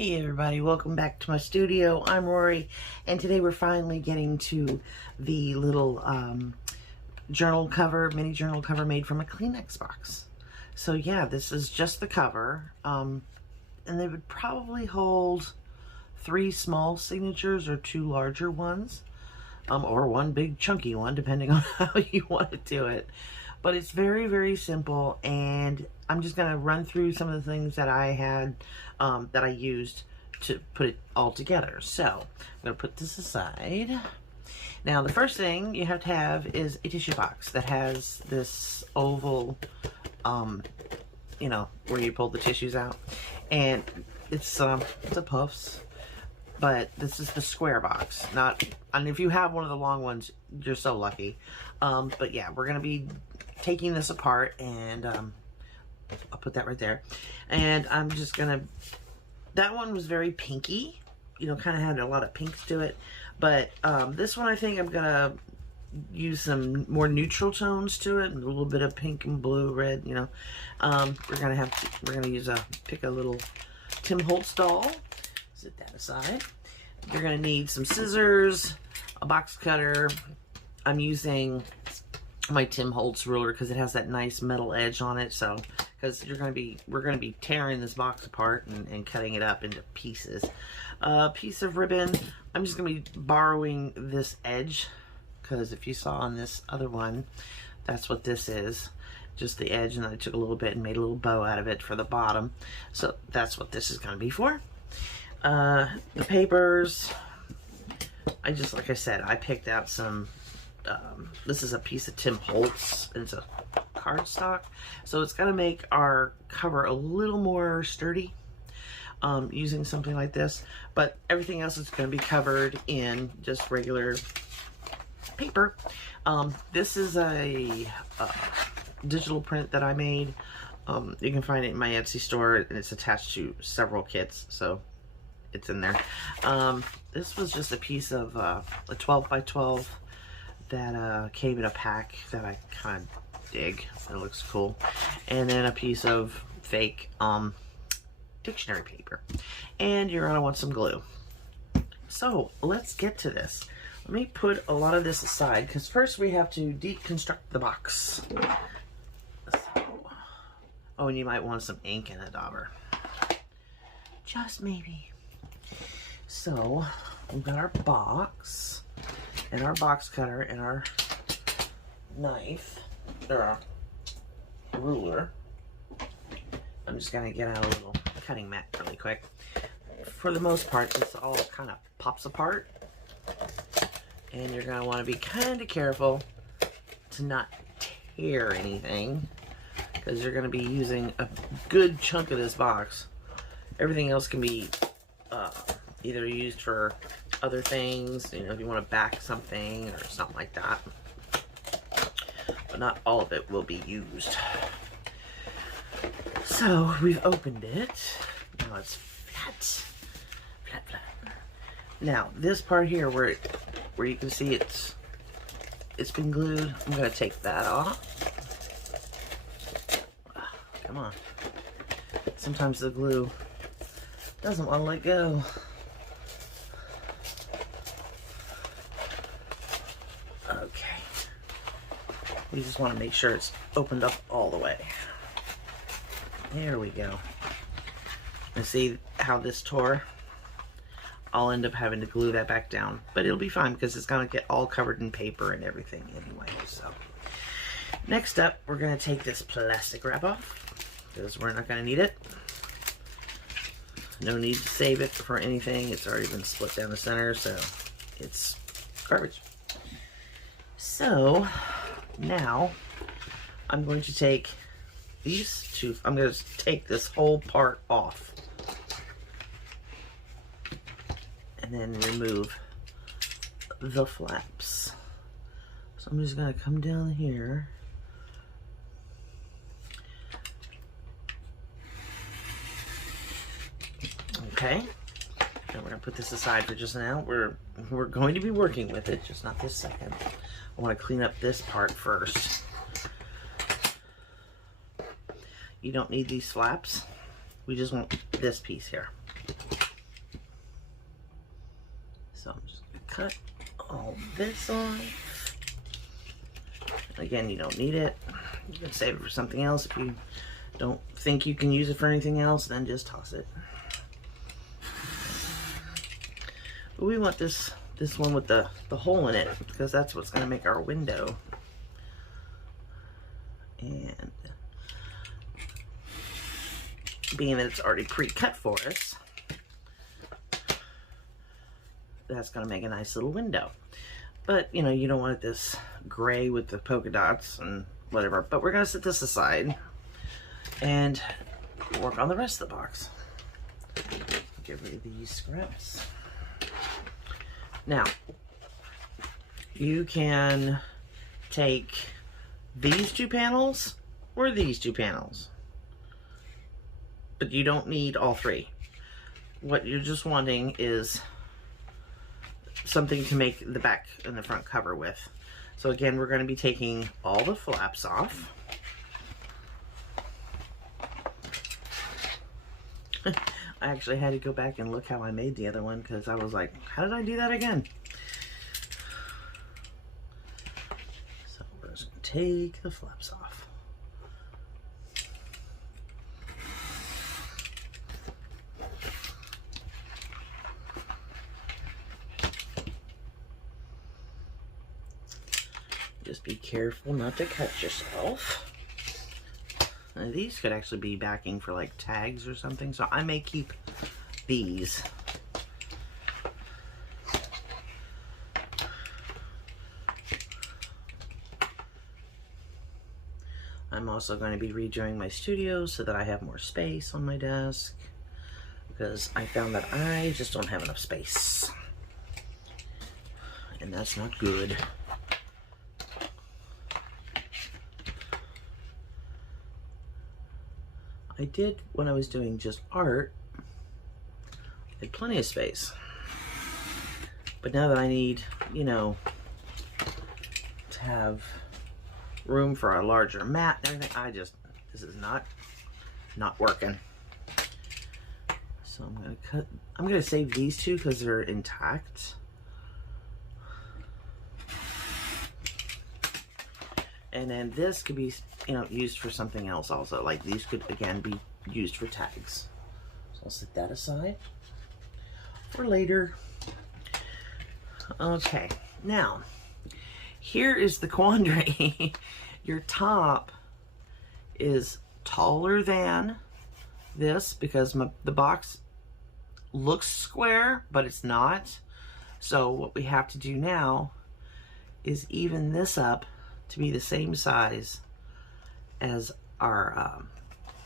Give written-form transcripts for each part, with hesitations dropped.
Hey everybody, welcome back to my studio. I'm Rory, and today we're finally getting to the little journal cover, mini journal cover made from a Kleenex box. So yeah, this is just the cover, and they would probably hold 3 small signatures or 2 larger ones, or one big chunky one, depending on how you want to do it. But it's very, very simple, and I'm just going to run through some of the things that I had, that I used to put it all together. So, I'm going to put this aside. Now, the first thing you have to have is a tissue box that has this oval, you know, where you pull the tissues out. And it's a Puffs, but this is the square box. And if you have one of the long ones, you're so lucky. But yeah, we're going to be taking this apart, and I'll put that right there. And I'm just gonna, that one was very pinky, you know, kind of had a lot of pinks to it. But this one, I think I'm gonna use some more neutral tones to it, and a little bit of pink and blue, red, you know. We're gonna use pick a little Tim Holtz doll. Set that aside. You're gonna need some scissors, a box cutter. I'm using my Tim Holtz ruler because it has that nice metal edge on it. So, because we're gonna be tearing this box apart and cutting it up into pieces. A piece of ribbon. I'm just gonna be borrowing this edge, because if you saw on this other one, that's what this is. Just the edge, and then I took a little bit and made a little bow out of it for the bottom. So that's what this is gonna be for. The papers. Like I said, I picked out some. This is a piece of Tim Holtz, and it's a cardstock, so it's gonna make our cover a little more sturdy, using something like this. But everything else is gonna be covered in just regular paper. This is a digital print that I made. You can find it in my Etsy store, and it's attached to several kits, so it's in there. This was just a piece of a 12 by 12 that came in a pack that I kind of dig. It looks cool. And then a piece of fake dictionary paper. And you're gonna want some glue. So let's get to this. Let me put a lot of this aside, because first we have to deconstruct the box. So, oh, and you might want some ink and a dauber. Just maybe. So we've got our box, and our box cutter, and our knife, or our ruler. I'm just gonna get out a little cutting mat really quick. For the most part, this all kind of pops apart, and you're gonna want to be kind of careful to not tear anything, because you're gonna be using a good chunk of this box. Everything else can be either used for other things, you know, if you want to back something or something like that. But not all of it will be used. So we've opened it. Now it's flat. Flat, flat. Now this part here where you can see it's been glued, I'm gonna take that off. Come on. Sometimes the glue doesn't want to let go. Okay. We just want to make sure it's opened up all the way. There we go. And see how this tore? I'll end up having to glue that back down, but it'll be fine because it's going to get all covered in paper and everything anyway. So next up, we're going to take this plastic wrap off, because we're not going to need it. No need to save it for anything. It's already been split down the center, so it's garbage. So now I'm going to take these two. I'm going to take this whole part off, and then remove the flaps. So I'm just going to come down here. Okay, now we're gonna put this aside for just now. We're going to be working with it, just not this second. I want to clean up this part first. You don't need these flaps. We just want this piece here. cut all this off. Again, you don't need it. You can save it for something else. If you don't think you can use it for anything else, then just toss it. But we want this one with the hole in it, because that's what's going to make our window. And being that it's already pre-cut for us, that's going to make a nice little window. But you know, you don't want it this gray with the polka dots and whatever. But we're going to set this aside and work on the rest of the box. Get rid of these scraps. Now, you can take these two panels or these two panels, but you don't need all three. What you're just wanting is something to make the back and the front cover with. So again, we're going to be taking all the flaps off. I actually had to go back and look how I made the other one, because I was like, how did I do that again? So we're just going to take the flaps off. Just be careful not to cut yourself. Now, these could actually be backing for like tags or something, so I may keep these. I'm also going to be redoing my studio so that I have more space on my desk, because I found that I just don't have enough space, and that's not good. I did, when I was doing just art, I had plenty of space. But now that I need, you know, to have room for a larger mat and everything, this is not working. So I'm gonna save these two because they're intact. And then this could be, you know, used for something else also. Like these could, again, be used for tags. So I'll set that aside for later. Okay, now, here is the quandary. Your top is taller than this because the box looks square, but it's not. So what we have to do now is even this up to be the same size as our,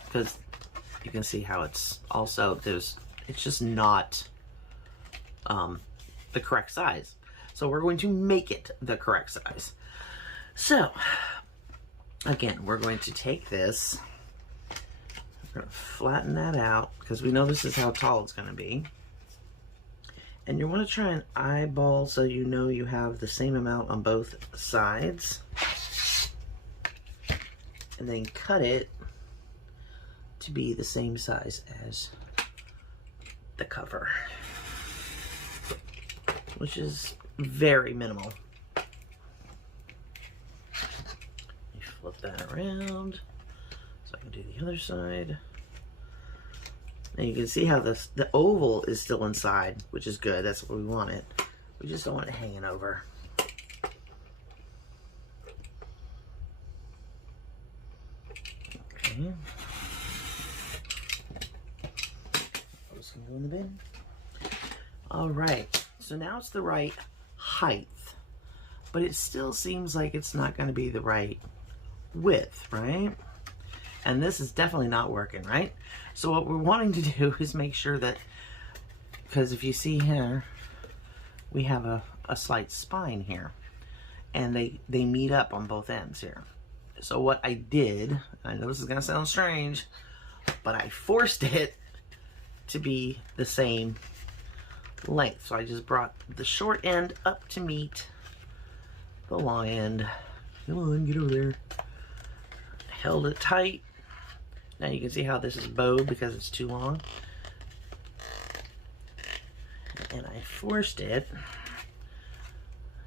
because you can see how it's also, it's just not the correct size. So we're going to make it the correct size. So again, we're going to take this, we're going to flatten that out because we know this is how tall it's going to be. And you want to try and eyeball so you know you have the same amount on both sides. And then cut it to be the same size as the cover, which is very minimal. Let me flip that around so I can do the other side. And you can see how the oval is still inside, which is good. That's what we want it. We just don't want it hanging over. Okay. Those can go in the bin. All right. So now it's the right height, but it still seems like it's not going to be the right width, right? And this is definitely not working, right? So what we're wanting to do is make sure that, because if you see here, we have a slight spine here, and they meet up on both ends here. So what I did, I know this is gonna sound strange, but I forced it to be the same length. So I just brought the short end up to meet the long end. Come on, get over there. Held it tight. Now you can see how this is bowed because it's too long. And I forced it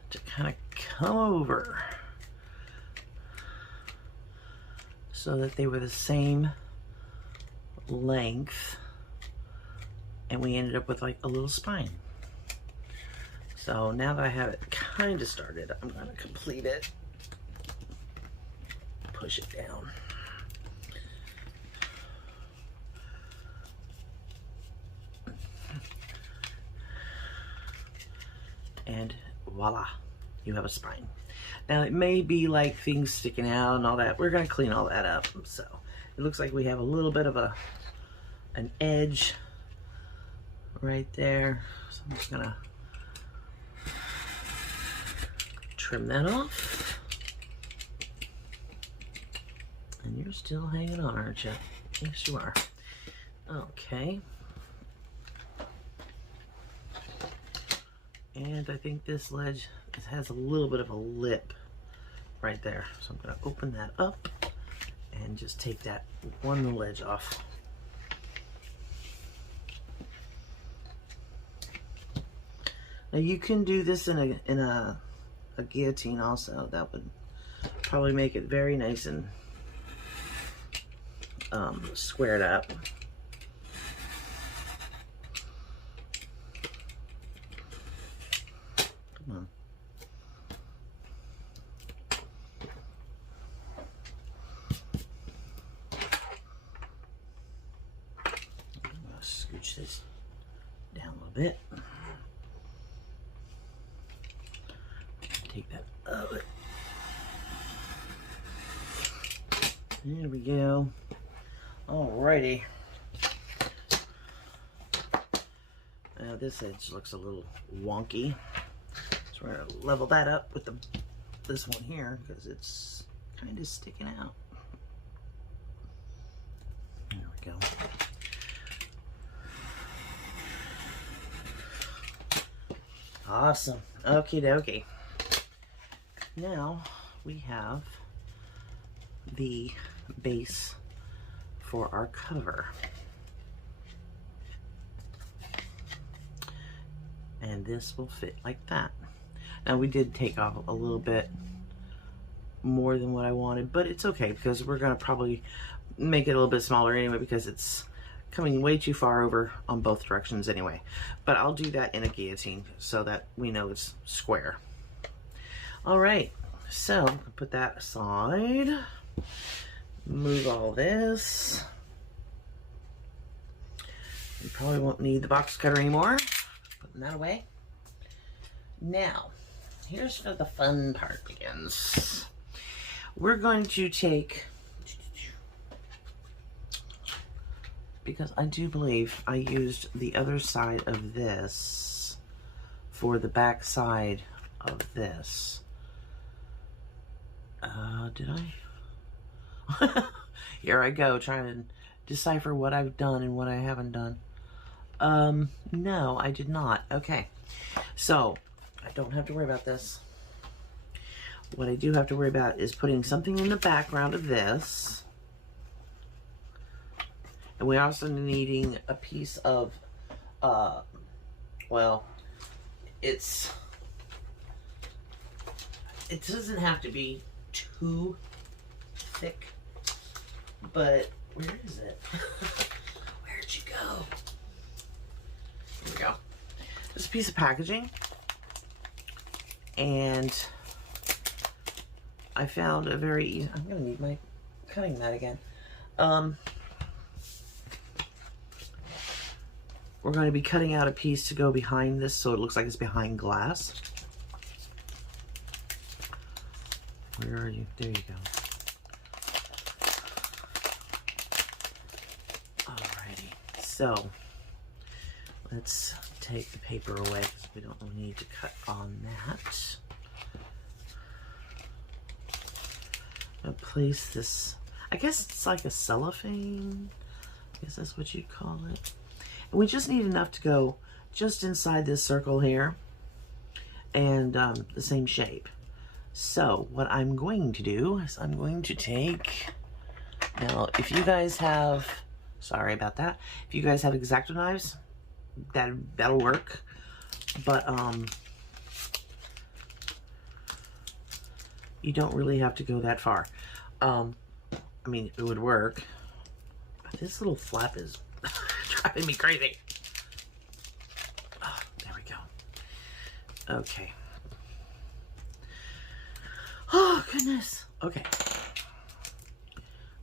to kind of come over so that they were the same length, and we ended up with like a little spine. So now that I have it kind of started, I'm going to complete it. Push it down. And voila, you have a spine. Now it may be like things sticking out and all that. We're going to clean all that up. So it looks like we have a little bit of an edge right there. So I'm just going to trim that off. And you're still hanging on, aren't you? Yes, you are. Okay. And I think this ledge, it has a little bit of a lip right there. So I'm going to open that up and just take that one ledge off. Now you can do this in a guillotine also. That would probably make it very nice and squared up. Come on. I'm gonna scooch this down a little bit. Take that out. There we go. Alrighty. Now this edge looks a little wonky, so we're gonna level that up with this one here because it's kind of sticking out. There we go. Awesome. Okie dokie. Now we have the base for our cover. And this will fit like that. Now we did take off a little bit more than what I wanted, but it's okay because we're gonna probably make it a little bit smaller anyway because it's coming way too far over on both directions anyway. But I'll do that in a guillotine so that we know it's square. All right, so put that aside. Move all this. You probably won't need the box cutter anymore. Putting that away. Now, here's where the fun part begins. We're going to take, because I do believe I used the other side of this for the back side of this. Did I? Here I go, trying to decipher what I've done and what I haven't done. No, I did not. Okay, so I don't have to worry about this. What I do have to worry about is putting something in the background of this. And we're also needing a piece of, well, it doesn't have to be too thick, but where is it? Where'd you go? Here we go. This is a piece of packaging, and I found a very easy, I'm gonna need my cutting mat again. We're going to be cutting out a piece to go behind this so it looks like it's behind glass. Where are you? There you go. Alrighty, so let's take the paper away because we don't need to cut on that. I'll place this, I guess it's like a cellophane. I guess that's what you'd call it. And we just need enough to go just inside this circle here and the same shape. So what I'm going to do is I'm going to take, now if you guys have, sorry about that, if you guys have X-Acto knives, that'll work. But you don't really have to go that far. I mean, it would work. This little flap is driving me crazy. Oh, there we go. Okay. Oh, goodness. Okay.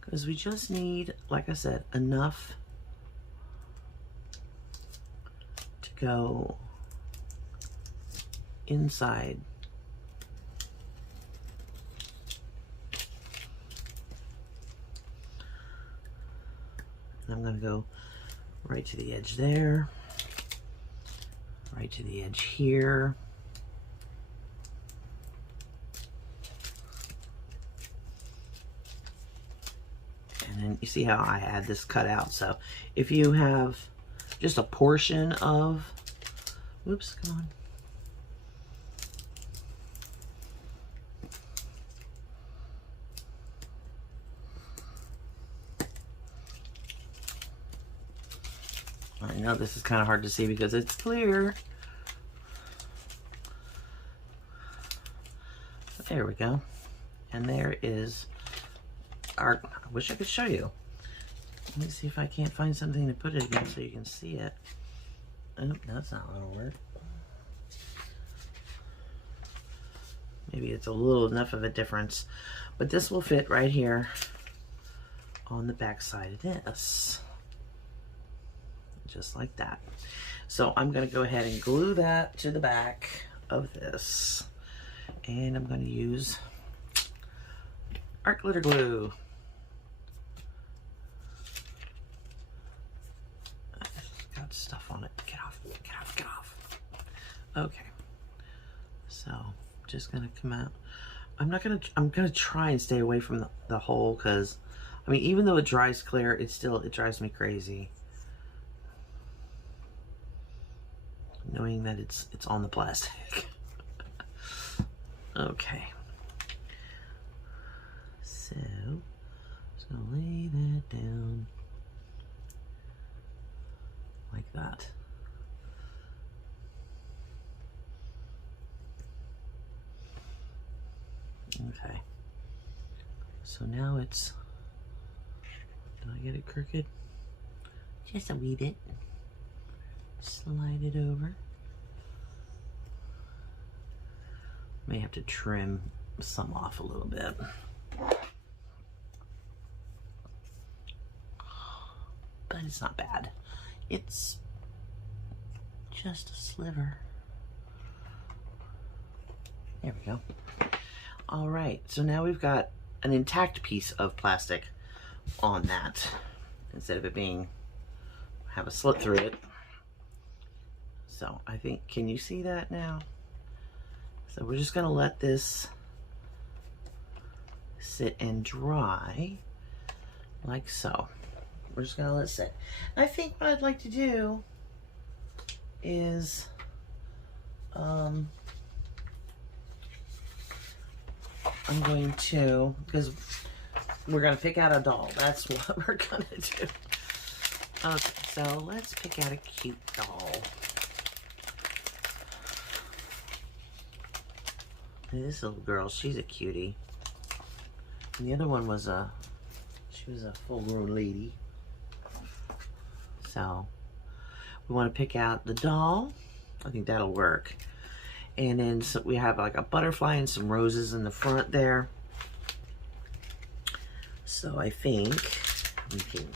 Because we just need, like I said, enough to go inside. And I'm going to go right to the edge there, right to the edge here. And then you see how I had this cut out. So if you have just a portion of, whoops, come on. I know this is kind of hard to see because it's clear. There we go. And there is our, I wish I could show you. Let me see if I can't find something to put it against so you can see it. Oh, that's not gonna work. Maybe it's a little enough of a difference, but this will fit right here on the back side of this. Just like that. So I'm going to go ahead and glue that to the back of this. And I'm going to use art glitter glue. It's got stuff on it. Get off, get off, get off. Okay. So just going to come out. I'm going to try and stay away from the hole because, I mean, even though it dries clear, it drives me crazy. Knowing that it's on the plastic. Okay. So, just gonna lay that down like that. Okay. So now it's, did I get it crooked? Just a wee bit. Slide it over. May have to trim some off a little bit. But it's not bad. It's just a sliver. There we go. All right, so now we've got an intact piece of plastic on that instead of it being, have a slit through it. So I think, can you see that now? So we're just gonna let this sit and dry like so. We're just gonna let it sit. I think what I'd like to do is, I'm going to, because we're gonna pick out a doll. That's what we're gonna do. Okay, so let's pick out a cute doll. This little girl, she's a cutie. And the other one was she was a full-grown lady. So we want to pick out the doll. I think that'll work. And then so we have like a butterfly and some roses in the front there. So I think we can,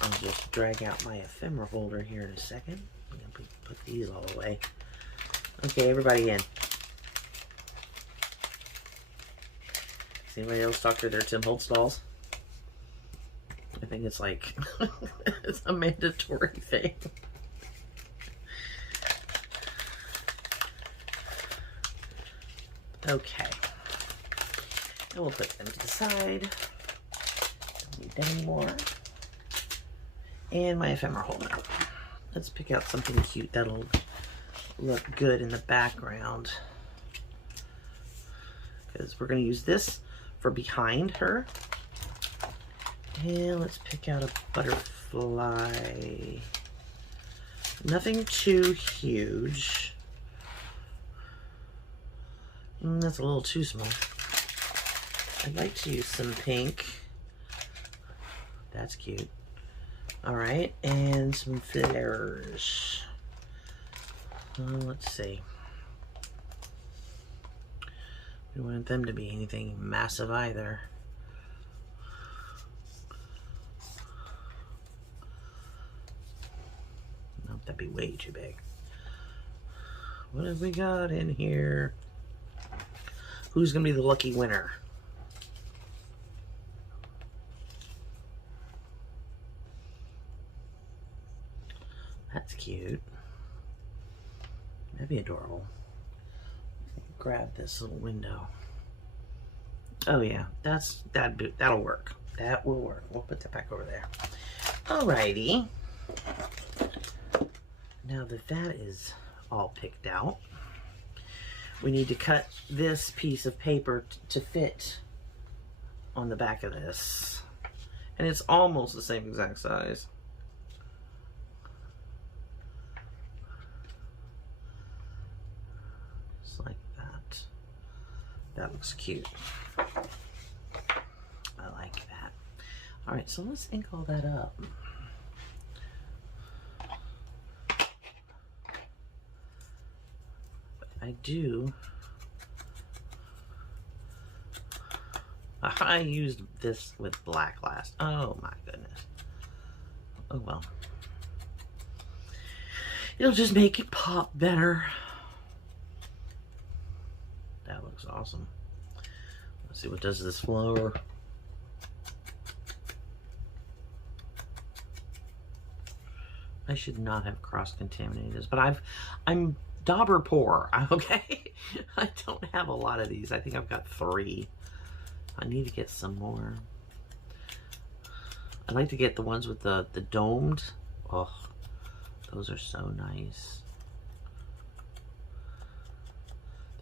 I'll just drag out my ephemera folder here in a second. I'm gonna put these all away. Okay, everybody in. Does anybody else talk to their Tim Holtz dolls? I think it's like, it's a mandatory thing. Okay. And we'll put them to the side. Don't need that anymore. And my ephemera holder. Let's pick out something cute that'll look good in the background. Because we're going to use this for behind her. And let's pick out a butterfly. Nothing too huge. That's a little too small. I'd like to use some pink. That's cute. All right, and some flowers. Let's see. We don't want them to be anything massive either. Nope, that'd be way too big. What have we got in here? Who's gonna be the lucky winner? That's cute. That'd be adorable. Grab this little window. Oh yeah, that'll work. That will work. We'll put that back over there. Alrighty. Now that that is all picked out, we need to cut this piece of paper to fit on the back of this. And it's almost the same exact size. Just like that. That looks cute. I like that. All right, so let's ink all that up. I do. I used this with black last. Oh my goodness. Oh well. It'll just make it pop better. That looks awesome. Let's see, what does this flower? I should not have cross-contaminated this, but I'm dauber poor, okay? I don't have a lot of these. I think I've got 3. I need to get some more. I like to get the ones with the domed. Oh, those are so nice.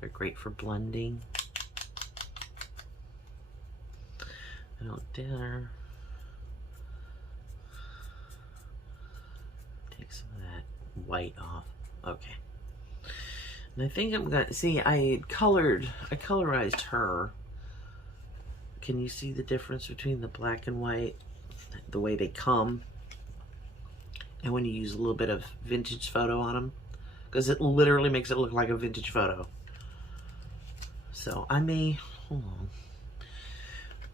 They're great for blending. I don't dare. Take some of that white off. Okay. And I think I'm gonna see. I colorized her. Can you see the difference between the black and white, the way they come, and when you use a little bit of vintage photo on them? Because it literally makes it look like a vintage photo. So I may, hold on,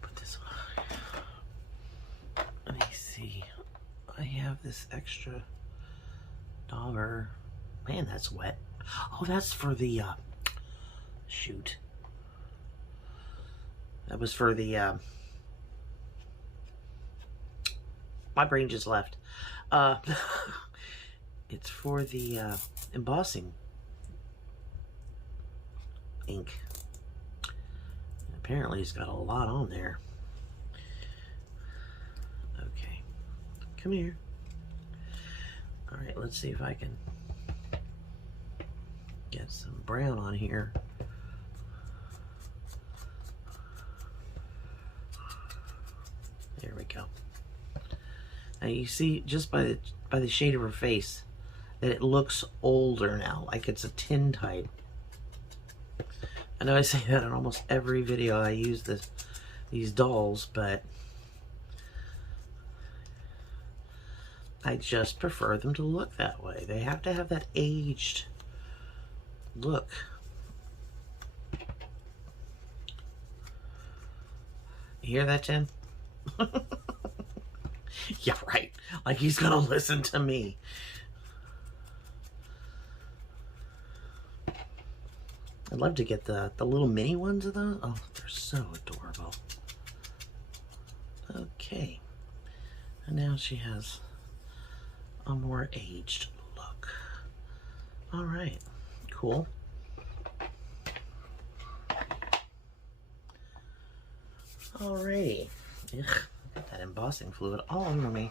put this on. Let me see. I have this extra dauber. Man, that's wet. Oh, that's for the, shoot. That was for the, my brain just left. It's for the, embossing ink. Apparently it's got a lot on there. Okay. Come here. All right, let's see if I can get some brown on here. There we go. Now you see just by the shade of her face that it looks older now, like it's a tintype. I know I say that in almost every video I use these dolls, but I just prefer them to look that way. They have to have that aged look. You hear that, Jen? Yeah, right. Like he's gonna listen to me. I'd love to get the little mini ones of those. Oh, they're so adorable. Okay. And now she has a more aged look. All right. Cool. Alrighty. Ugh, got that embossing fluid all over me.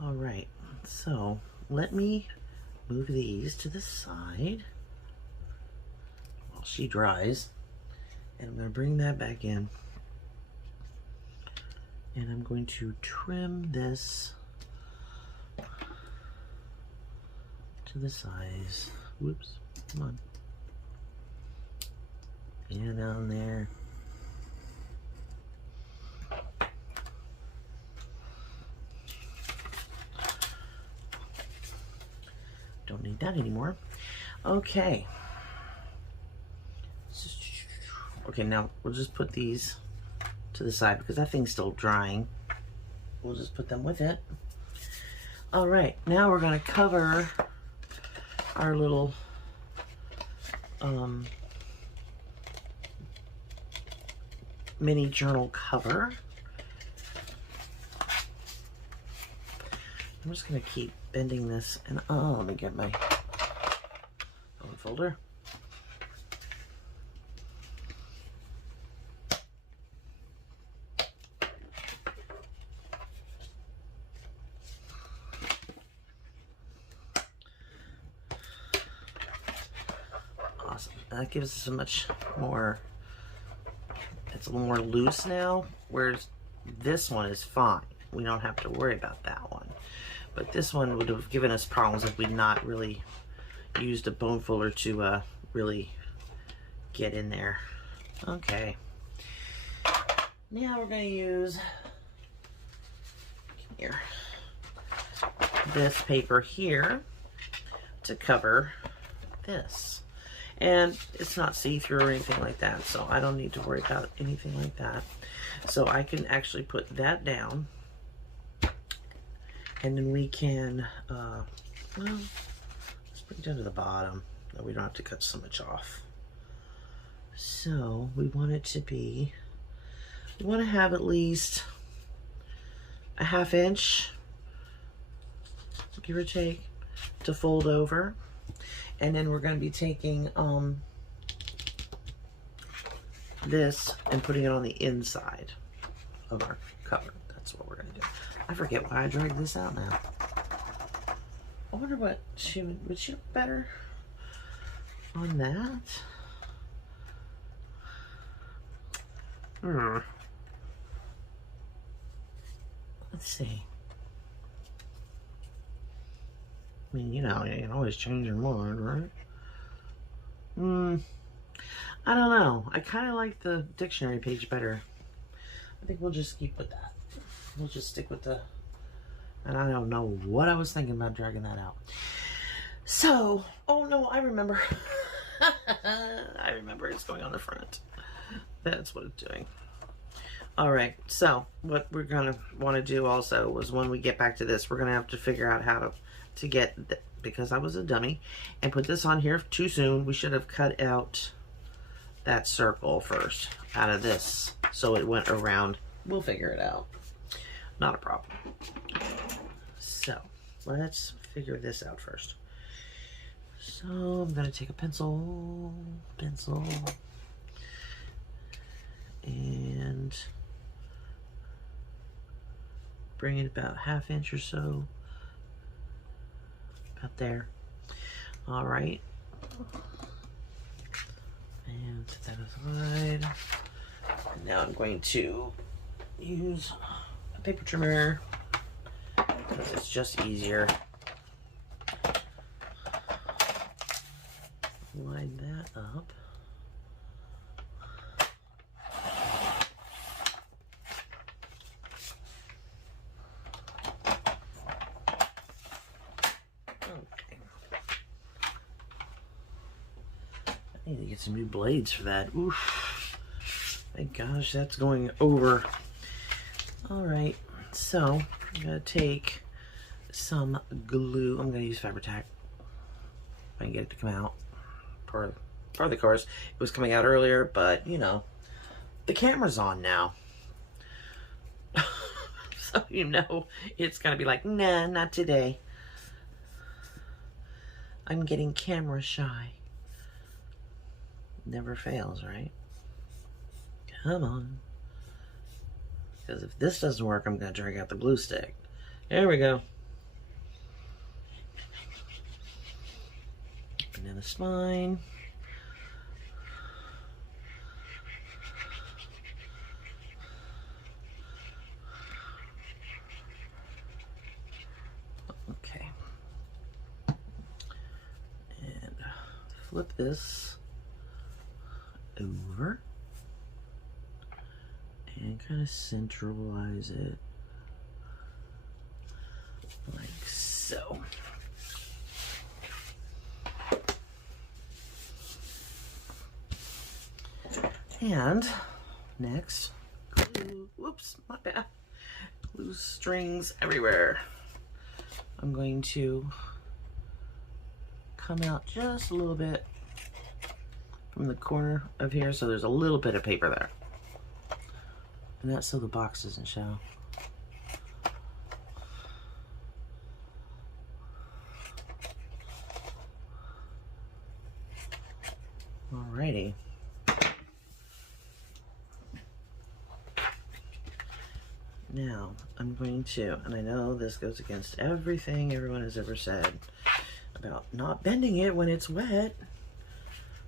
All right. So let me move these to the side while she dries. And I'm going to bring that back in. And I'm going to trim this to the size. Whoops. Come on. Yeah, down there. Don't need that anymore. Okay. Okay, now we'll just put these to the side because that thing's still drying. We'll just put them with it. All right, now we're gonna cover our little mini journal cover. I'm just gonna keep bending this, and oh, let me get my phone folder. Awesome. That gives us a much more, it's a little more loose now, whereas this one is fine. We don't have to worry about that one. But this one would have given us problems if we'd not really used a bone folder to really get in there. Okay. Now we're going to use here this paper here to cover this. And it's not see-through or anything like that, so I don't need to worry about anything like that. So I can actually put that down, and then we can, well, let's bring it down to the bottom. No, we don't have to cut so much off. So we want it to be, we want to have at least a 1/2 inch, give or take, to fold over. And then we're going to be taking this and putting it on the inside of our cover. That's what we're going to do. I forget why I dragged this out now. I wonder what she would she look better on that? Let's see. I mean, you know, you can always change your mind, right? I don't know. I kind of like the dictionary page better. I think we'll just keep with that. We'll just stick with the, and I don't know what I was thinking about dragging that out. So, oh no, I remember. I remember it's going on the front. That's what it's doing. All right, so what we're gonna want to do also was when we get back to this, we're gonna have to figure out how to get, because I was a dummy and put this on here too soon. We should have cut out that circle first out of this so it went around. We'll figure it out. Not a problem. So let's figure this out first. So I'm gonna take a pencil, and bring it about 1/2 inch or so, about there. All right, and set that aside. And now I'm going to use a paper trimmer because it's just easier. Line that up. Okay. I need to get some new blades for that. Oof. Thank gosh, that's going over. All right, so I'm gonna take some glue. I'm gonna use Fabri-Tac if I can get it to come out. Part of the course, it was coming out earlier, but you know, the camera's on now. So you know it's gonna be like, nah, not today. I'm getting camera shy. Never fails, right? Come on. Because if this doesn't work, I'm gonna drag out the glue stick. There we go. And then the spine. Okay. And flip this over and kind of centralize it like so. And next, glue, whoops, my bad, glue strings everywhere. I'm going to come out just a little bit from the corner of here so there's a little bit of paper there. And that's so the box doesn't show. Alrighty. Now, I'm going to, and I know this goes against everything everyone has ever said about not bending it when it's wet,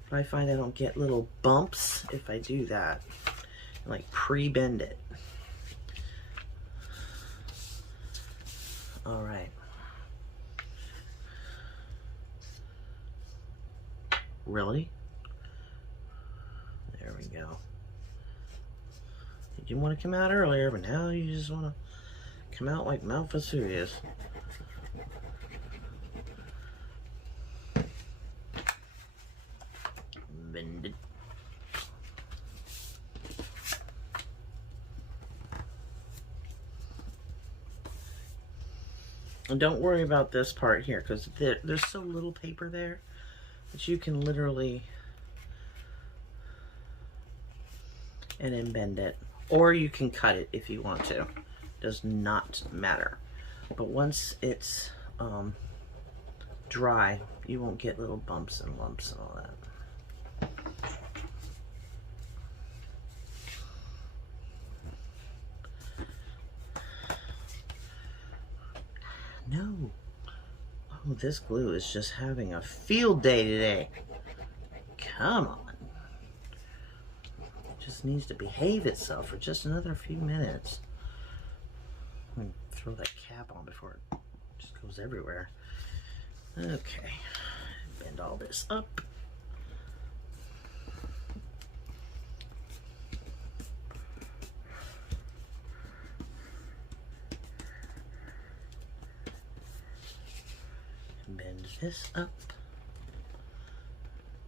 but I find I don't get little bumps if I do that, like pre-bend it. All right. Really? There we go. You didn't want to come out earlier, but now you just want to come out like Mount Vesuvius. Bend it. And don't worry about this part here, because there's so little paper there that you can literally and then bend it. Or you can cut it if you want to. Does not matter. But once it's dry, you won't get little bumps and lumps and all that. No. Oh, this glue is just having a field day today. Come on. Just needs to behave itself for just another few minutes. I'm gonna throw that cap on before it just goes everywhere. Okay, bend all this up. Bend this up.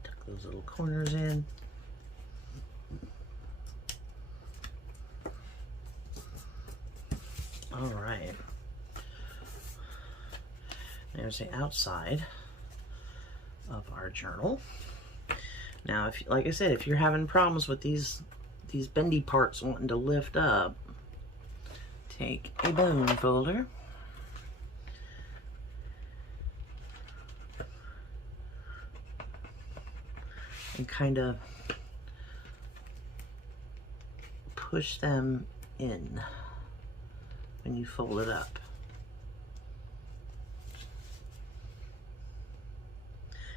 Tuck those little corners in. All right, there's the outside of our journal. Now, if, like I said, if you're having problems with these bendy parts wanting to lift up, take a bone folder and kind of push them in when you fold it up.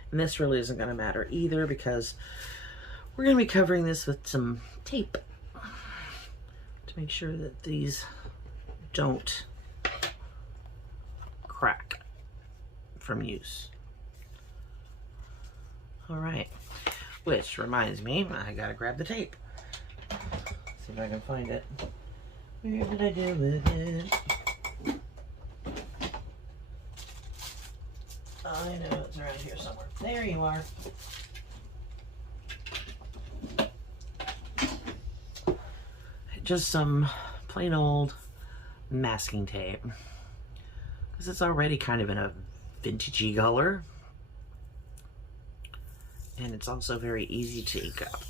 And this really isn't going to matter either, because we're going to be covering this with some tape to make sure that these don't crack from use. All right, which reminds me, I gotta grab the tape. See if I can find it. Where did I do with it? I know it's around here somewhere. There you are. Just some plain old masking tape, because it's already kind of in a vintagey color, and it's also very easy to ink up.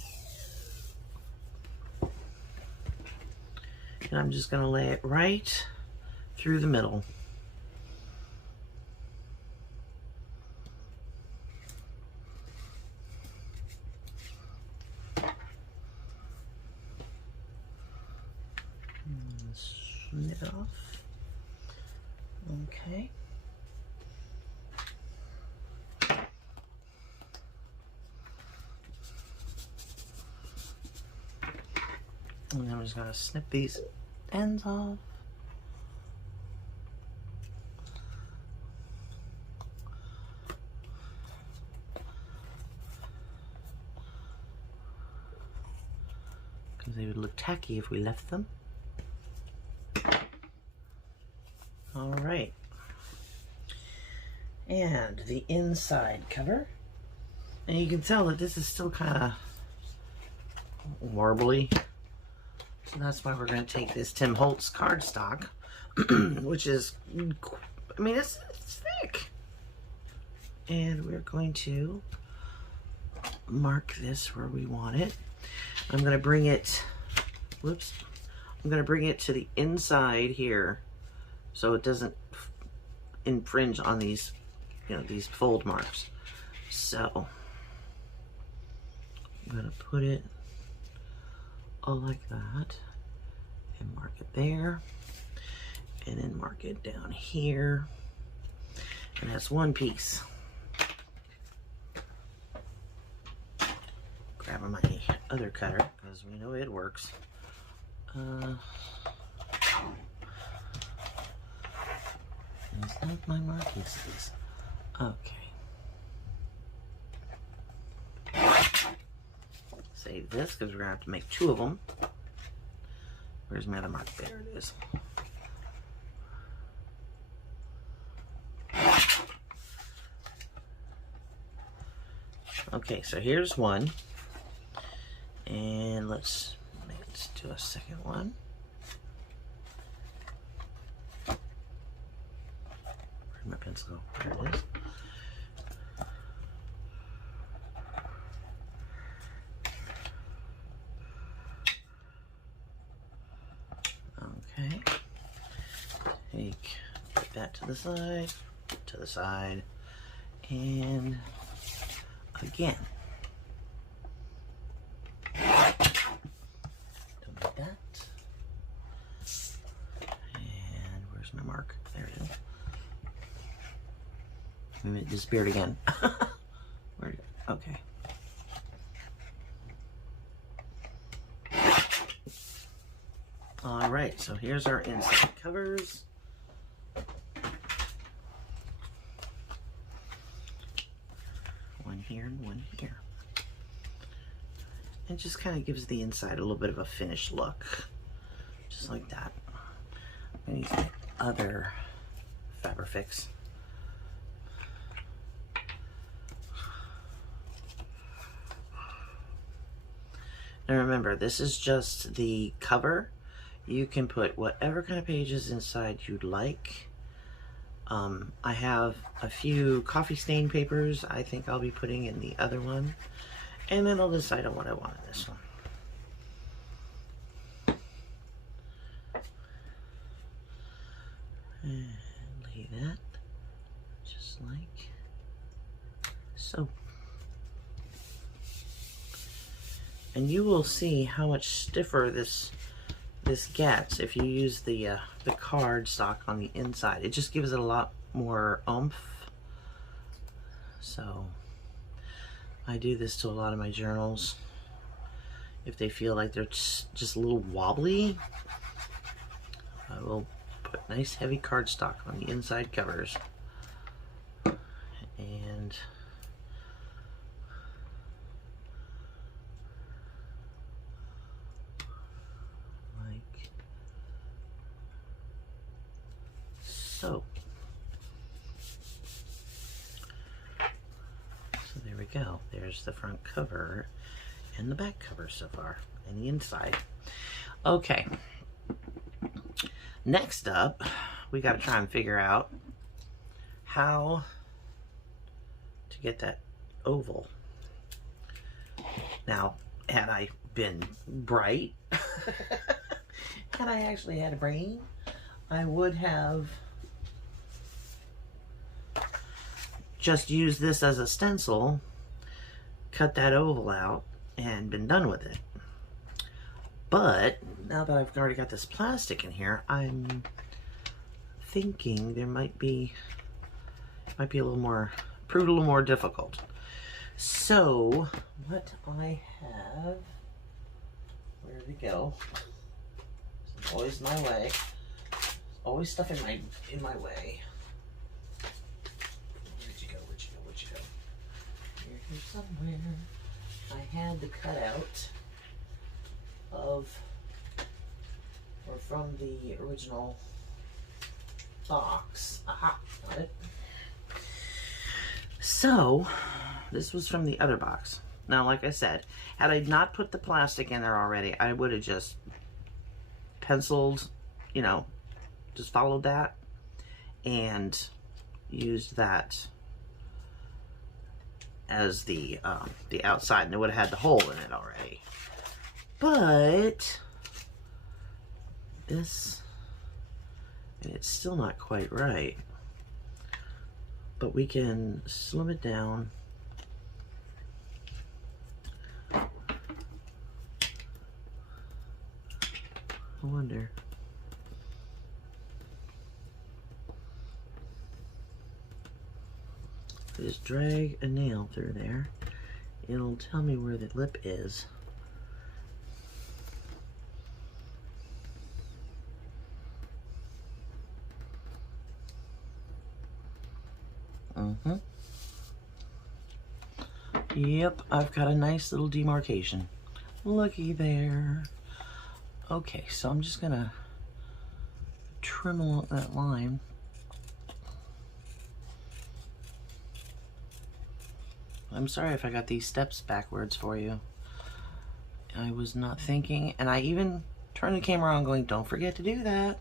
And I'm just going to lay it right through the middle. Snip it off. Okay. And I'm just going to snip these ends off. They would look tacky if we left them. All right. And the inside cover. And you can tell that this is still kind of warbly. So that's why we're going to take this Tim Holtz cardstock, which is, I mean, it's thick. And we're going to mark this where we want it. I'm going to bring it, whoops, I'm going to bring it to the inside here so it doesn't infringe on these, you know, these fold marks. So I'm going to put it all like that and mark it there, and then mark it down here, and that's one piece. Grabbing my other cutter because we know it works. Is that my mark? Yes, it is. Okay. Save this because we're going to have to make 2 of them. Where's my other mark? There it is. Okay, so here's one. And let's do a second one. Where'd my pencil go? There it is. Okay. Put that to the side, and again. Don't like that. And where's my mark? There it is. And it disappeared again. Where did it? Okay. All right, so here's our inside covers. One here and one here. It just kind of gives the inside a little bit of a finished look. Just like that. I'm going to use my other Fabrifix. Now remember, this is just the cover. You can put whatever kind of pages inside you'd like. I have a few coffee stain papers I think I'll be putting in the other one. And then I'll decide on what I want in this one. And lay that just like so. And you will see how much stiffer this gets if you use the cardstock on the inside. It just gives it a lot more oomph. So I do this to a lot of my journals. If they feel like they're just a little wobbly, I will put nice heavy cardstock on the inside covers. And so there we go. There's the front cover and the back cover so far, and the inside. Okay. Next up, we got to try and figure out how to get that oval. Now, had I been bright, had I actually had a brain, I would have just used this as a stencil, cut that oval out, and been done with it. But now that I've already got this plastic in here, I'm thinking there might be a little more, prove a little more difficult. So what I have, where did it go? It's always my way. There's always stuff in my way. Where'd you go? Here somewhere. I had the cutout of, or from the original box. Aha, got it. So, this was from the other box. Now, like I said, had I not put the plastic in there already, I would have just penciled, you know, just followed that and used that as the outside, and it would have had the hole in it already. But this, and it's still not quite right. But we can slim it down. I wonder. Just drag a nail through there. It'll tell me where the lip is. Yep, I've got a nice little demarcation. Looky there. Okay, so I'm just gonna trim along that line. I'm sorry if I got these steps backwards for you. I was not thinking, and I even turned the camera on going, don't forget to do that.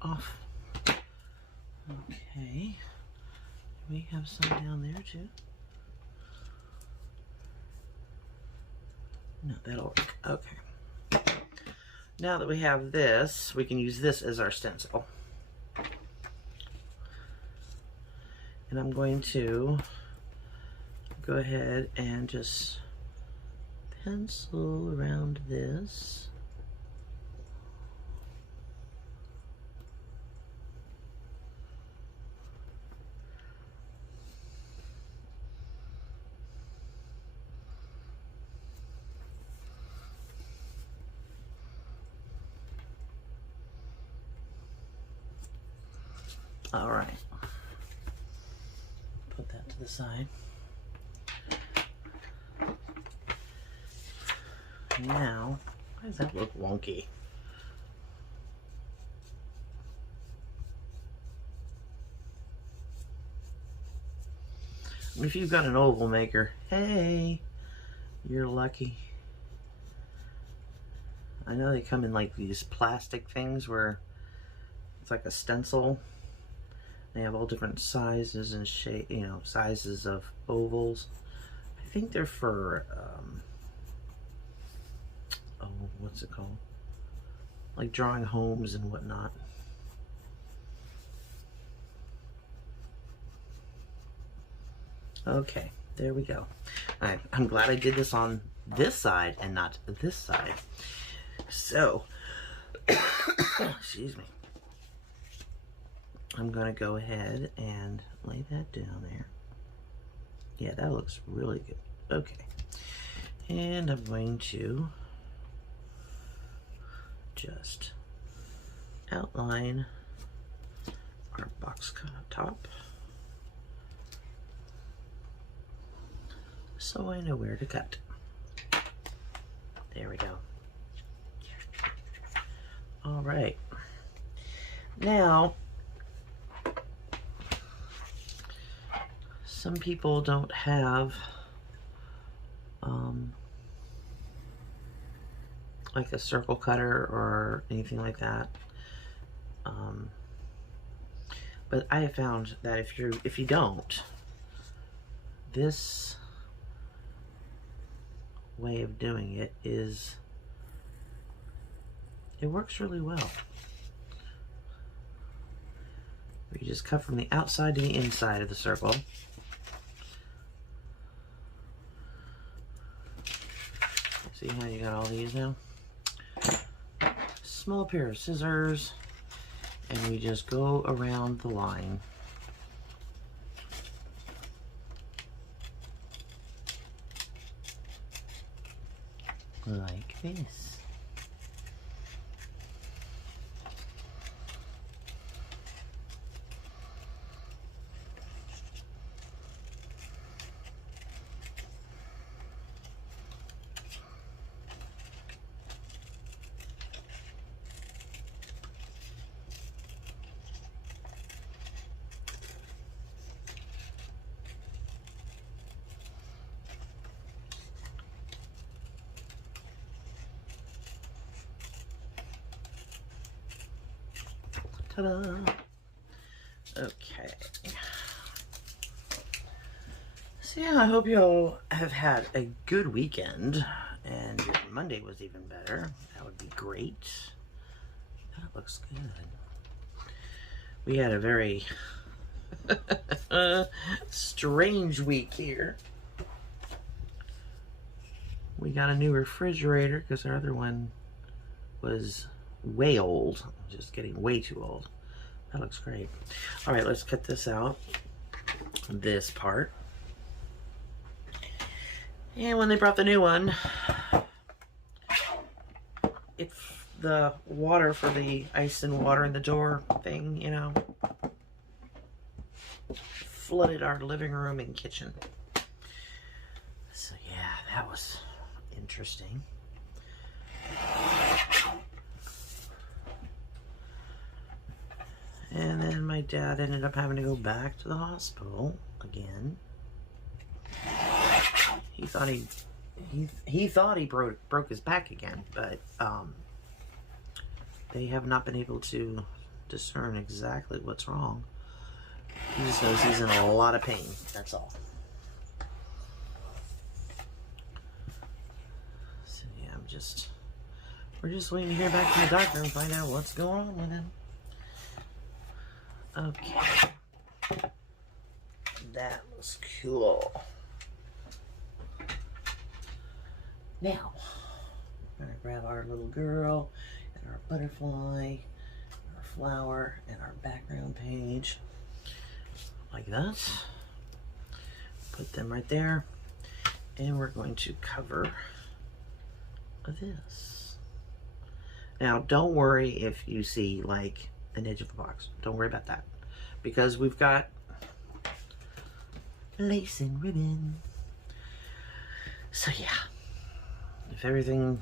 Off. Okay. We have some down there too. No, that'll work. Okay. Now that we have this, we can use this as our stencil. And I'm going to go ahead and just pencil around this. All right. Put that to the side. Now, why does that look wonky? If you've got an oval maker, hey, you're lucky. I know they come in like these plastic things where it's like a stencil. They have all different sizes and shape, you know, sizes of ovals. I think they're for, oh, what's it called? Like drawing homes and whatnot. Okay, there we go. I'm glad I did this on this side and not this side. So, excuse me. I'm going to go ahead and lay that down there. Yeah, that looks really good. Okay. And I'm going to just outline our box top so I know where to cut. There we go. All right. Now, some people don't have like a circle cutter or anything like that. But I have found that if you don't, this way of doing it works really well. You just cut from the outside to the inside of the circle. See how you got all these now? Small pair of scissors, and we just go around the line. Like this. Ta-da! Okay. So yeah, I hope you all have had a good weekend, and your Monday was even better. That would be great. That looks good. We had a very strange week here. We got a new refrigerator because our other one was way old. Just getting way too old. That looks great. All right, let's cut this out. This part. And when they brought the new one, the water for the ice and water in the door thing, you know, flooded our living room and kitchen. So yeah, that was interesting. And then my dad ended up having to go back to the hospital again. He thought he broke his back again, but they have not been able to discern exactly what's wrong. He just knows he's in a lot of pain. That's all. So yeah, we're just waiting to hear back from the doctor and find out what's going on with him. Okay. That was cool. Now, we're going to grab our little girl and our butterfly, our flower, and our background page. Like that. Put them right there. And we're going to cover this. Now, don't worry if you see, like, an edge of the box. Don't worry about that. Because we've got lace and ribbon. So, yeah. If everything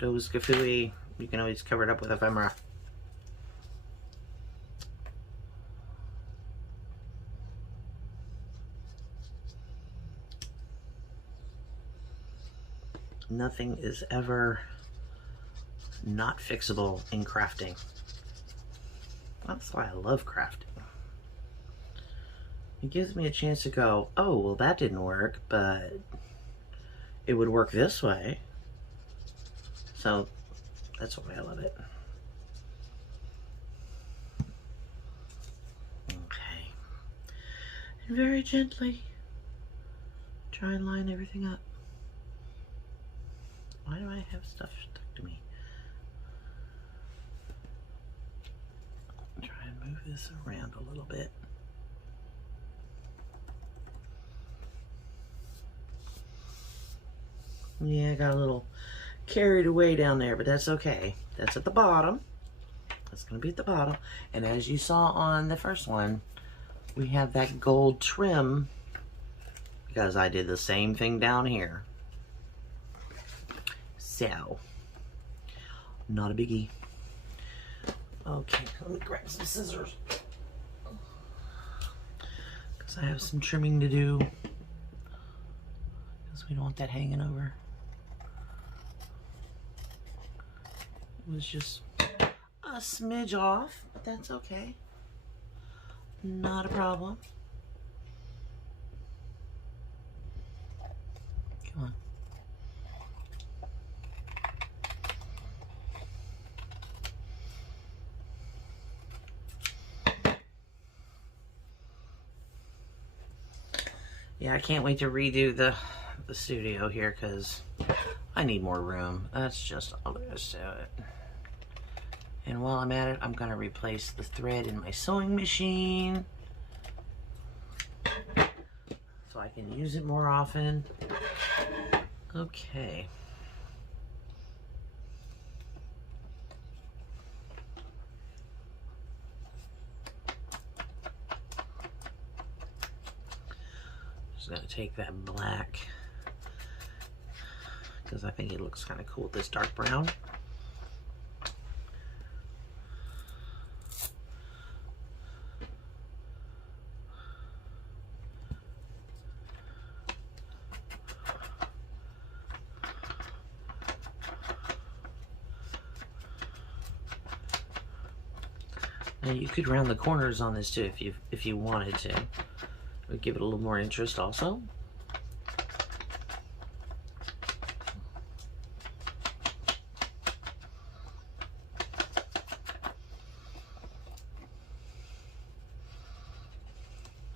goes gafooey, you can always cover it up with ephemera. Nothing is ever not fixable in crafting. That's why I love crafting. It gives me a chance to go, oh, well, that didn't work, but it would work this way. So that's why I love it. Okay. And very gently try and line everything up. Why do I have stuff stuck to me? Try and move this around a little bit. Yeah, I got a little carried away down there, but that's okay. That's at the bottom. That's going to be at the bottom. And as you saw on the first one, we have that gold trim because I did the same thing down here. So, not a biggie. Okay, let me grab some scissors because I have some trimming to do because we don't want that hanging over. It was just a smidge off, but that's okay. Not a problem. Come on. Yeah, I can't wait to redo the studio here because I need more room. That's just all there is to it. And while I'm at it, I'm going to replace the thread in my sewing machine so I can use it more often. Okay. Just going to take that black because I think it looks kind of cool with this dark brown. Now you could round the corners on this too if you wanted to. It would give it a little more interest also.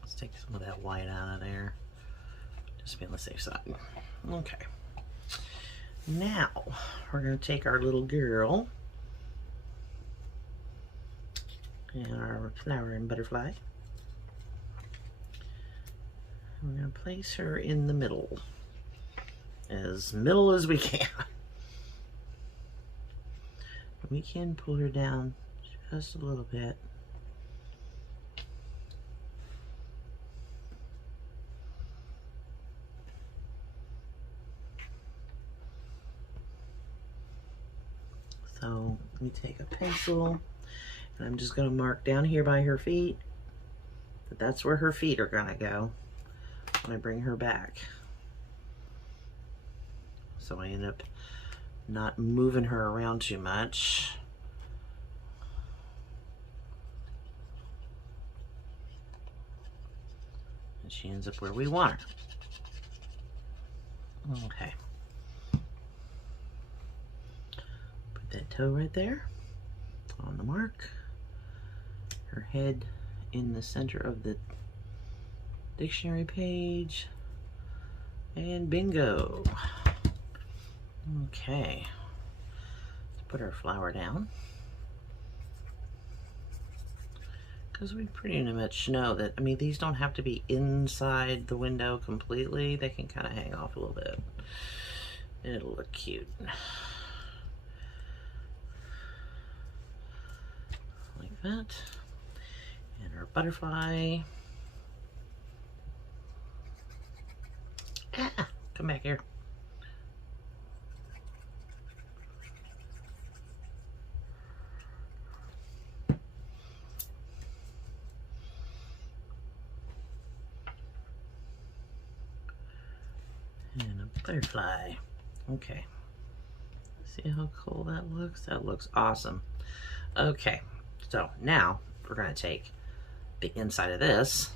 Let's take some of that white out of there. Just be on the safe side. Okay. Now we're going to take our little girl and our flower and butterfly. We're going to place her in the middle as we can. We can pull her down just a little bit. So let me take a pencil and I'm just going to mark down here by her feet that that's where her feet are going to go when I bring her back. So I end up not moving her around too much. And she ends up where we want her. Okay. That toe right there on the mark, her head in the center of the dictionary page, and bingo. Okay, let's put our flower down because we pretty much know that, I mean, these don't have to be inside the window completely. They can kind of hang off a little bit. It'll look cute. That. And our butterfly. Ah, come back here. And a butterfly. Okay. See how cool that looks? That looks awesome. Okay. So now we're going to take the inside of this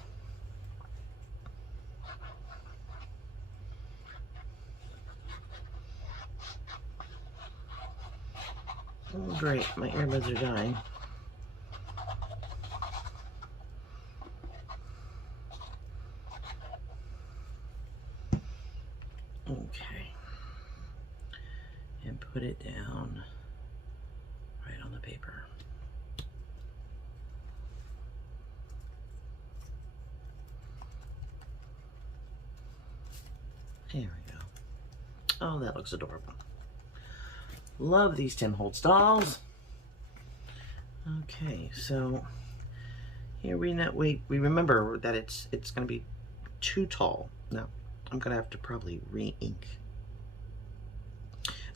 oh, great, my earbuds are dying. Okay, and put it down right on the paper. There we go. Oh, that looks adorable. Love these Tim Holtz dolls. Okay, so here we remember that it's going to be too tall. Now I'm going to have to probably re-ink.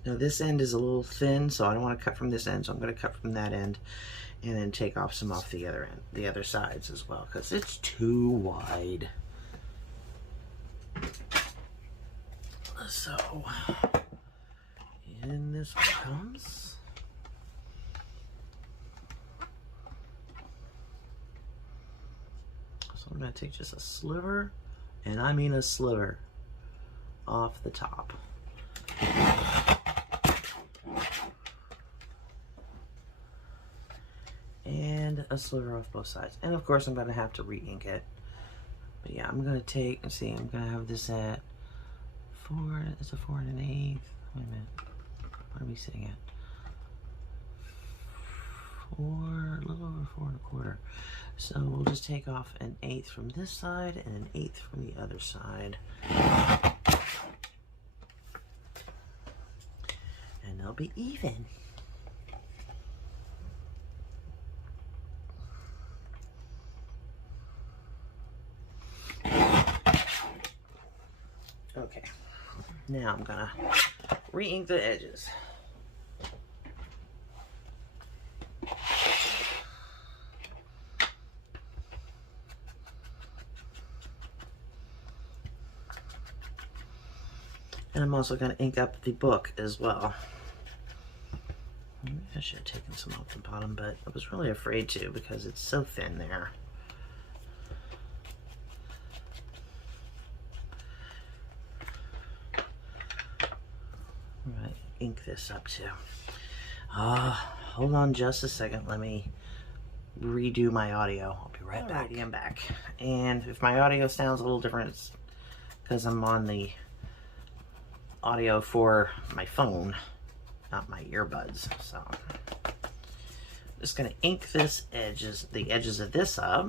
Now this end is a little thin, so I don't want to cut from this end, so I'm going to cut from that end and then take off some off the other end, the other sides as well, because it's too wide. So, in this one comes. So I'm going to take just a sliver, and I mean a sliver, off the top. And a sliver off both sides. And of course I'm going to have to re-ink it. But yeah, I'm going to take, let's see, I'm going to have this at 4, it's a 4 1/8. Wait a minute. What are we sitting at? 4, a little over 4 1/4. So we'll just take off 1/8 from this side and 1/8 from the other side. And they'll be even. Okay, now I'm gonna re-ink the edges. And I'm also gonna ink up the book as well. I should have taken some off the bottom, but I was really afraid to because it's so thin there. All right, ink this up too. Hold on just a second. Let me redo my audio. I'll be right back. Alrighty, I'm back. And if my audio sounds a little different, it's because I'm on the audio for my phone, not my earbuds. So I'm just gonna ink the edges of this up.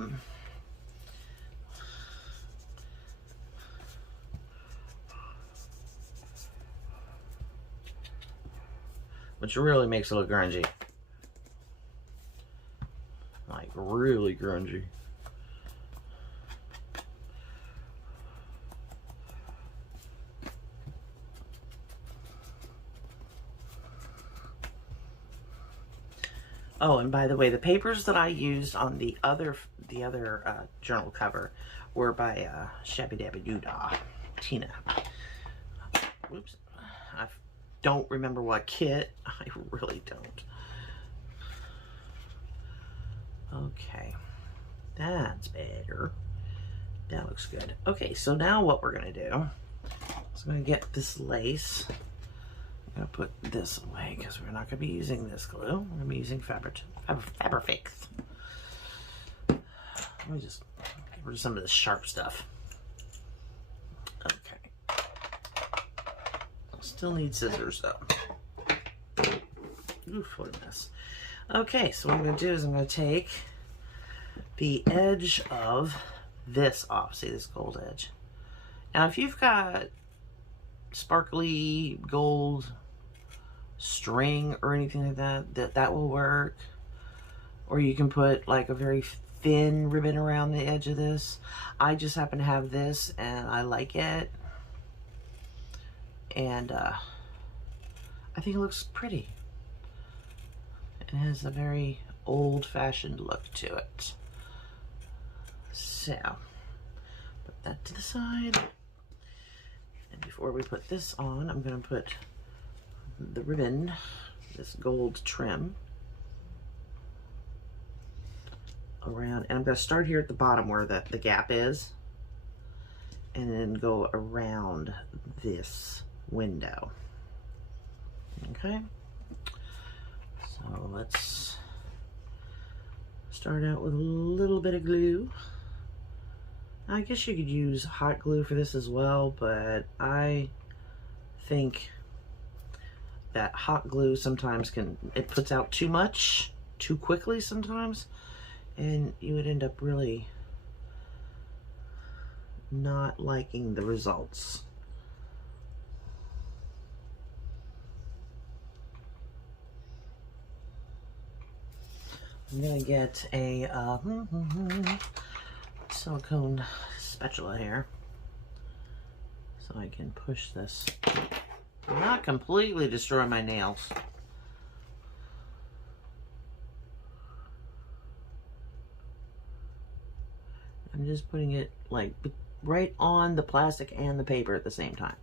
Which really makes it look grungy. Like really grungy. Oh, and by the way, the papers that I used on the other journal cover were by Shabby Dabby Doodah, Tina. Whoops. I don't remember what kit. I really don't. Okay. That's better. That looks good. Okay, so now what we're going to do is I'm going to get this lace. I'm going to put this away because we're not going to be using this glue. We're going to be using Fabrifix. Let me just get rid of some of this sharp stuff. Okay. Still need scissors though. Oof, what a mess. Okay, so what I'm going to do is I'm going to take the edge of this off. See this gold edge? Now if you've got sparkly gold string or anything like that, that will work. Or you can put like a very thin ribbon around the edge of this. I just happen to have this and I like it. And I think it looks pretty. It has a very old-fashioned look to it. So, put that to the side. And before we put this on, I'm going to put the ribbon, this gold trim, around. And I'm going to start here at the bottom where the gap is. And then go around this window. Okay. So let's start out with a little bit of glue. I guess you could use hot glue for this as well, but I think that hot glue sometimes it puts out too much too quickly sometimes, and you would end up really not liking the results. I'm gonna get a silicone spatula here so I can push this, not completely destroy my nails. I'm just putting it like right on the plastic and the paper at the same time.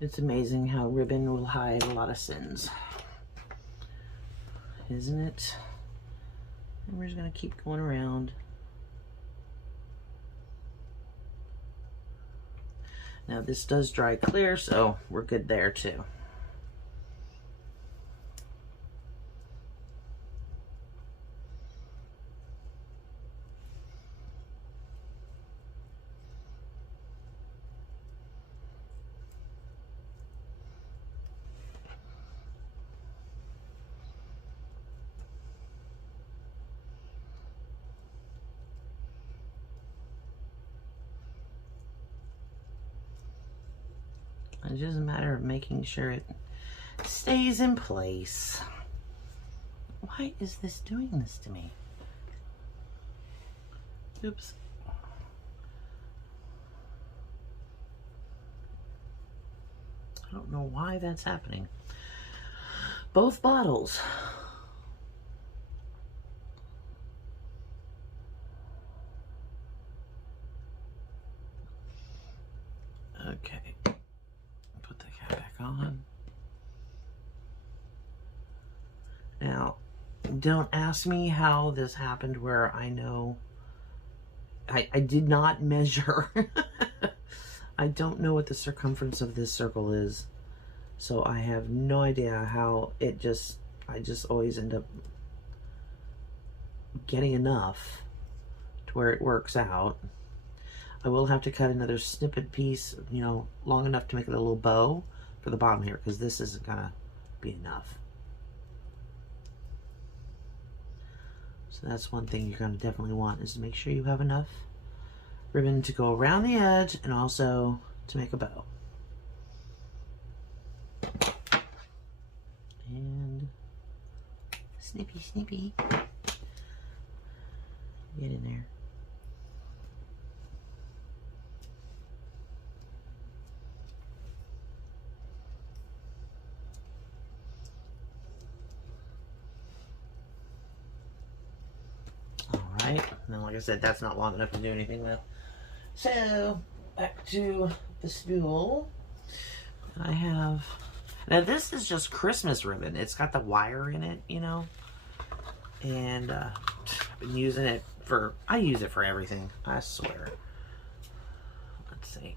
It's amazing how ribbon will hide a lot of sins, isn't it? And we're just going to keep going around. Now this does dry clear, so we're good there too. It's just a matter of making sure it stays in place. Why is this doing this to me? Oops. I don't know why that's happening. Both bottles. Okay. Put the cap back on. Now, don't ask me how this happened where I know I did not measure. I don't know what the circumference of this circle is. So I have no idea how I just always end up getting enough to where it works out. I will have to cut another snippet piece, you know, long enough to make it a little bow for the bottom here, because this isn't gonna be enough. So that's one thing you're gonna definitely want, is to make sure you have enough ribbon to go around the edge and also to make a bow. And snippy, snippy. Get in there. Alright, now like I said, that's not long enough to do anything with. So, back to the spool. I have, now this is just Christmas ribbon. It's got the wire in it, you know. And I've been using it for, I use it for everything, I swear. Let's see.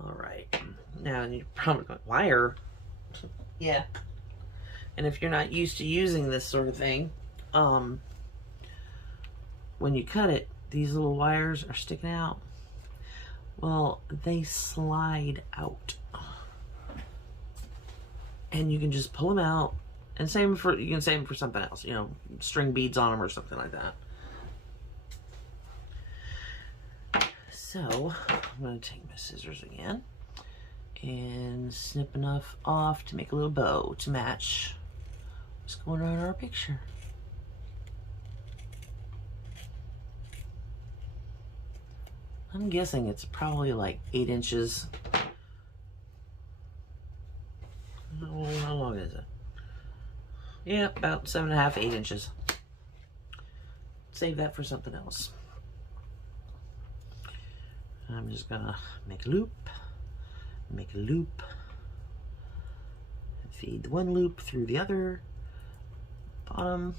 Alright, now you're probably going, wire? Yeah. And if you're not used to using this sort of thing, when you cut it, these little wires are sticking out. Well, they slide out. And you can just pull them out, and same for, you can save them for something else, you know, string beads on them or something like that. So, I'm going to take my scissors again and snip enough off to make a little bow to match what's going on in our picture. I'm guessing it's probably like 8 inches. How long is it? Yeah, about 7.5, 8 inches. Save that for something else. I'm just gonna make a loop, and feed the one loop through the other, bottom,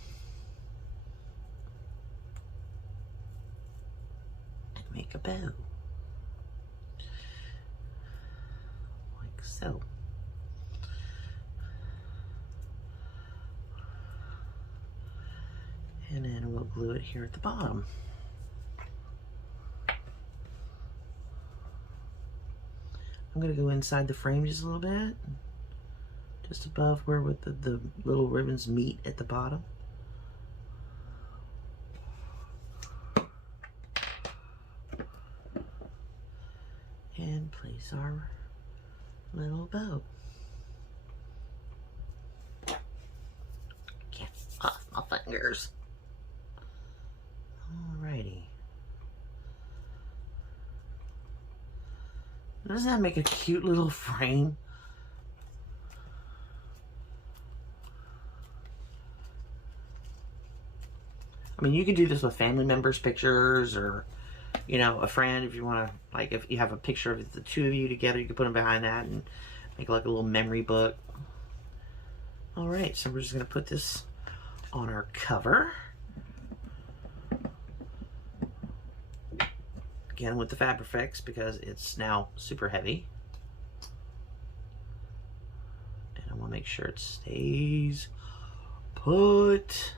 and make a bow, like so. And then we'll glue it here at the bottom. I'm going to go inside the frame just a little bit, just above where with the little ribbons meet at the bottom. And place our little bow. Get off my fingers. Alrighty. Doesn't that make a cute little frame? I mean, you could do this with family members' pictures, or, you know, a friend, if you want to, like, if you have a picture of the two of you together, you could put them behind that and make like a little memory book. Alright, so we're just going to put this on our cover. Again with the Fabrifix, because it's now super heavy. And I want to make sure it stays put.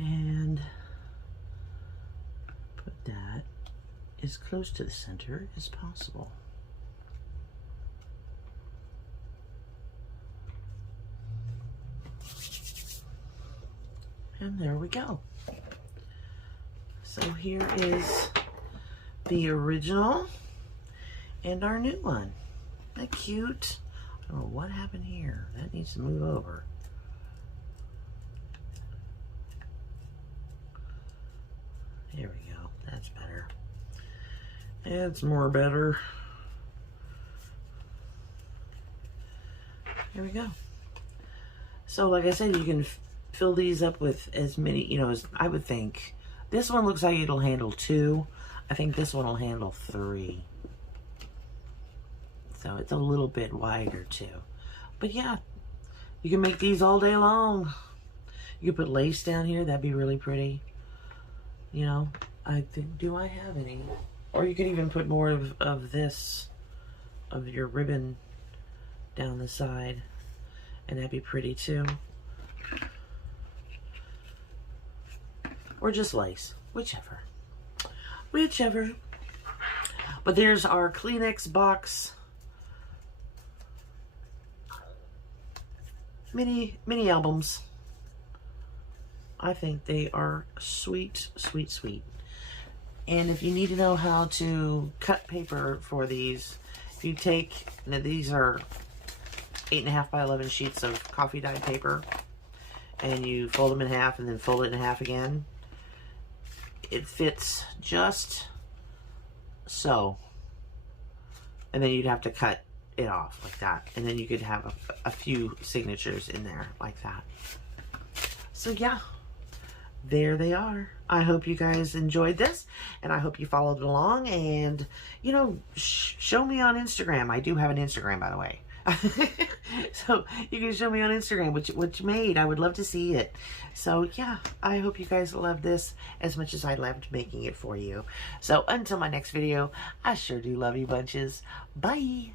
And put that as close to the center as possible. there we go. So here is the original and our new one. Isn't that cute? I don't know what happened here. That needs to move over. There we go. That's better. It's more better. There we go. So like I said, you can fill these up with as many, you know, as I would think. This one looks like it'll handle 2. I think this one will handle 3. So it's a little bit wider too. But yeah, you can make these all day long. You can put lace down here. That'd be really pretty. You know, I think, do I have any? Or you could even put more of this, of your ribbon down the side. And that'd be pretty too. Or just lace, whichever. Whichever. But there's our Kleenex box mini albums. I think they are sweet, sweet, sweet. And if you need to know how to cut paper for these, if you take, now these are 8.5 by 11 sheets of coffee dyed paper, and you fold them in half and then fold it in half again. It fits just so. And then you'd have to cut it off like that. And then you could have a few signatures in there like that. So yeah, there they are. I hope you guys enjoyed this, and I hope you followed along, and, you know, show me on Instagram. I do have an Instagram, by the way. So you can show me on Instagram what you made. I would love to see it. So yeah, I hope you guys loved this as much as I loved making it for you. So until my next video, I sure do love you bunches. Bye.